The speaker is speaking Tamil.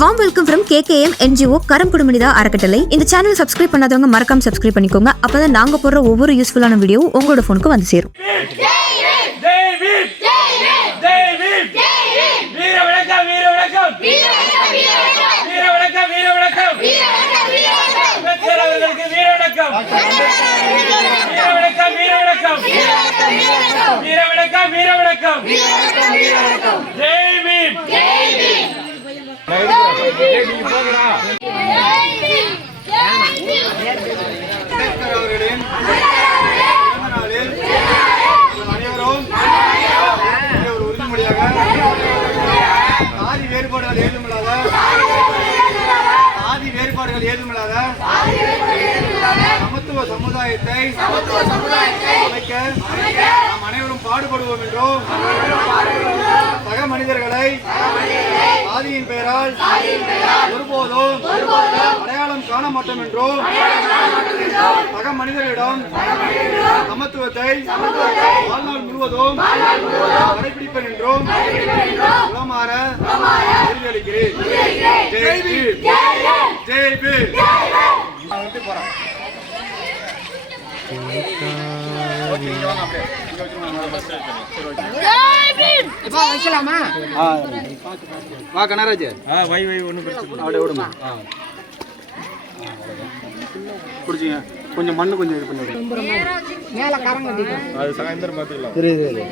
Warm welcome from KKM NGO கரம் குடும்பனிதா அறக்கட்டளை. இந்த சேனல் சப்ஸ்கிரைப் பண்ணாதவங்க மறக்காம சப்ஸ்கிரைப் பண்ணிக்கோங்க. அப்பதான் நாங்க போடுற ஒவ்வொரு யூஸ்ஃபுல்லான வீடியோவும் உங்களோட ஃபோனுக்கு வந்து சேரும். வீர வணக்கம் வீர வணக்கம். வேறுபாடுகள் ஏதுமில்லாத சாதி வேறுபாடுகள் ஏதுமில்லாத சமத்துவ சமுதாயத்தை அமைக்க நாம் அனைவரும் பாடுபடுவோம் என்றும் சக மனிதர்களை சாதியின் பெயரால் ஒருபோதும் அடையாளம் காண மாட்டோம் என்றும் சக மனிதர்களிடம் சமத்துவத்தை வாழ்நாள் முழுவதும் கடைபிடிப்பேன் என்றும் உளமாற உறுதியளிக்கிறேன். ஜெய் பீம் வா கனராஜ் வை வை ஒன்றும் பிரச்சனை அப்படியே விடுமா? குடிச்சிங்க. கொஞ்சம் மண்ணு கொஞ்சம் இது பண்ணி. மேல கட்டிக்கலாம் அது சாயந்தரம் பார்த்துக்கலாம். தெரியுது